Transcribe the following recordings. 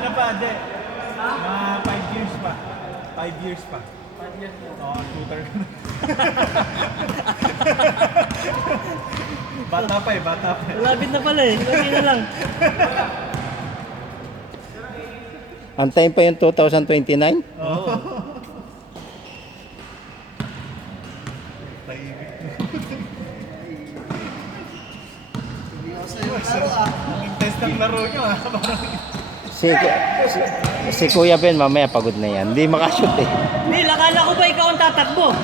ano pa, hindi. Mga 5 years pa. 5 years pa. 5 years na. Oo, shooter ka na. bata pa eh, bata pa eh. Na pala eh. Lagi na lang. Antayin pa yung 2029? Oo. Tahimik. Laro ah. Ang intense ng laro nyo ah. Si, si, si Kuya Ben, mamaya pagod na yan. Hindi makashoot eh. Neil, akala ko ba ikaw ang tatakbo?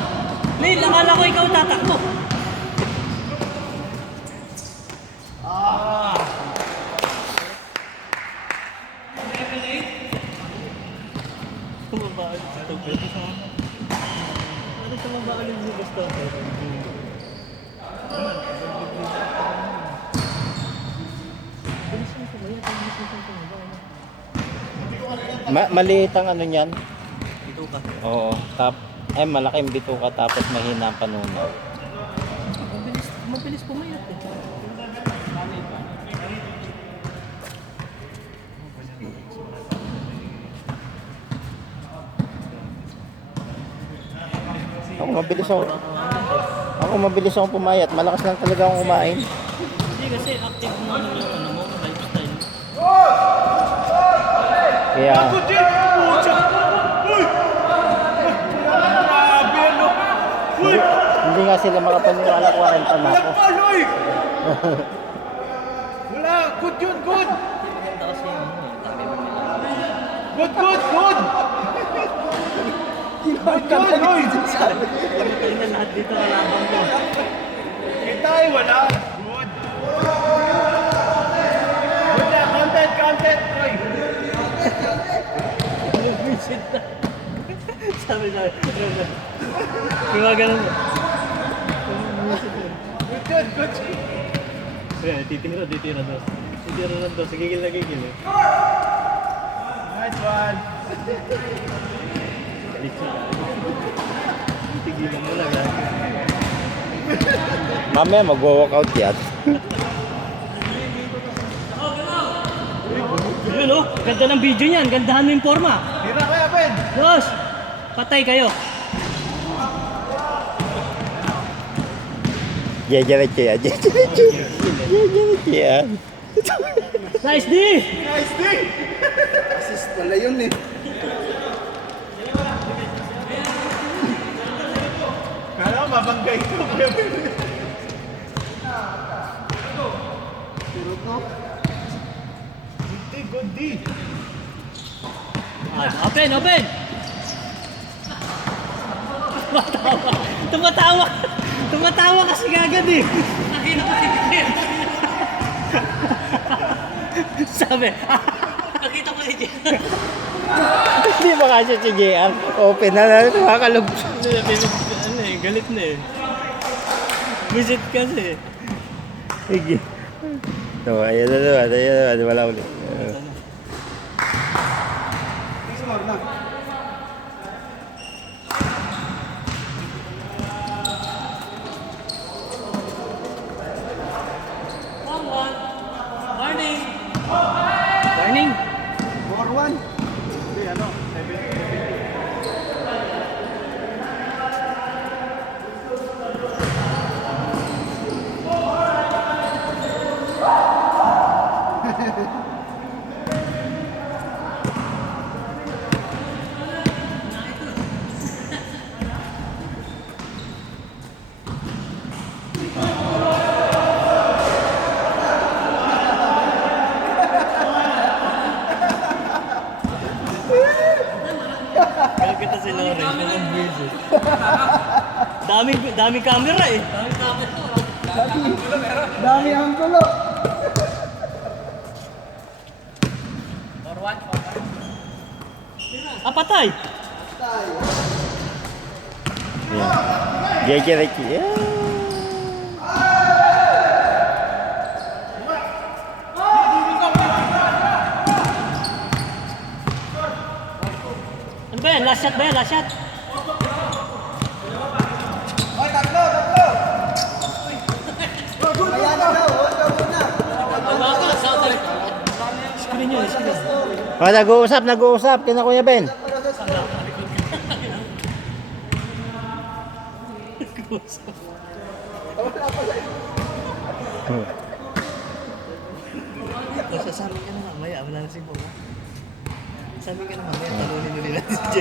Neil, akala ko ikaw ang tatakbo. Tumaba ulit si Tupet. Ano ulit si Gustavo? Bilis mo sumaya, bilis mo. Ma maliit ang ano niyan. Ito ka. Oo. Tap ay malaking bituka tapos mahina ang panunaw. Mabilis, mabilis pumayat eh. Ako mabilis ako. Ako mabilis akong pumayat. Malakas lang talaga akong kumain. Hindi kasi active mo ano mo, lifestyle. Kaya! Uy! hindi nga sila makapaniwala kung akin pa na ako. Wala! Good yun! Good! Good! Good! Good! Good ko. Kita ay wala! Good! Good na! Content! Content! Uy! Visit na. Sabi na, gumagano mo. Good yun! Good yun! Kaya, titira, titira dos. Titira lang dos, gigil na gigil eh. Nice one! Dito. Tigilan mo lang ah. Mamaya magwo-walkout yan. Yun oh, ganda ng video niyan. Gandahan mo yung forma. Tira kaya, Ben! Dos! Patay kayo. Jejeretso yan. Jejeretso. Jejeretso yan. Nice D! Nice day! Assist pala yun eh. Kala ko mabanggay ko. No? Good D! Good D! Ah, open, open! Tumatawa. Tumatawa. Tumatawa kasi gagad eh. Nakina ko si Jen. Sabi, nakita ko si Jen. Hindi makashoot si JR. Open na na. Makakalog. ano eh, galit na eh. Visit kasi. Sige. So, ayan na naman. Ayan na naman. Wala ulit. Score na. Morning! Morning! 4-1. Hindi, ano? 70. Galit kita si Loren. Walang visit. Daming, daming camera eh. Daming camera. Dami ang gulo. Ah, patay! Yan. Jejeretso yan. Ano ba yan? Last shot ba yan? Last shot? Oy, tatlo, tatlo. Kaya na daw, huwag ka muna. Screen nyo eh. Sige. Oh, nag-uusap, nag-uusap. Kina Kuya Ben. Sasabi ka na mamaya. Wala na si Bobo. Sabi ka na mamaya. Talunin ulit natin si.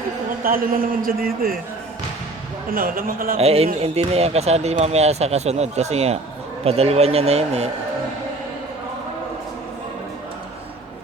Mukhang talo na naman siya dito eh. Ano, lamang kalaban Ay, hin- hindi na yan kasali mamaya sa kasunod kasi nga, padalwa niya na yun eh.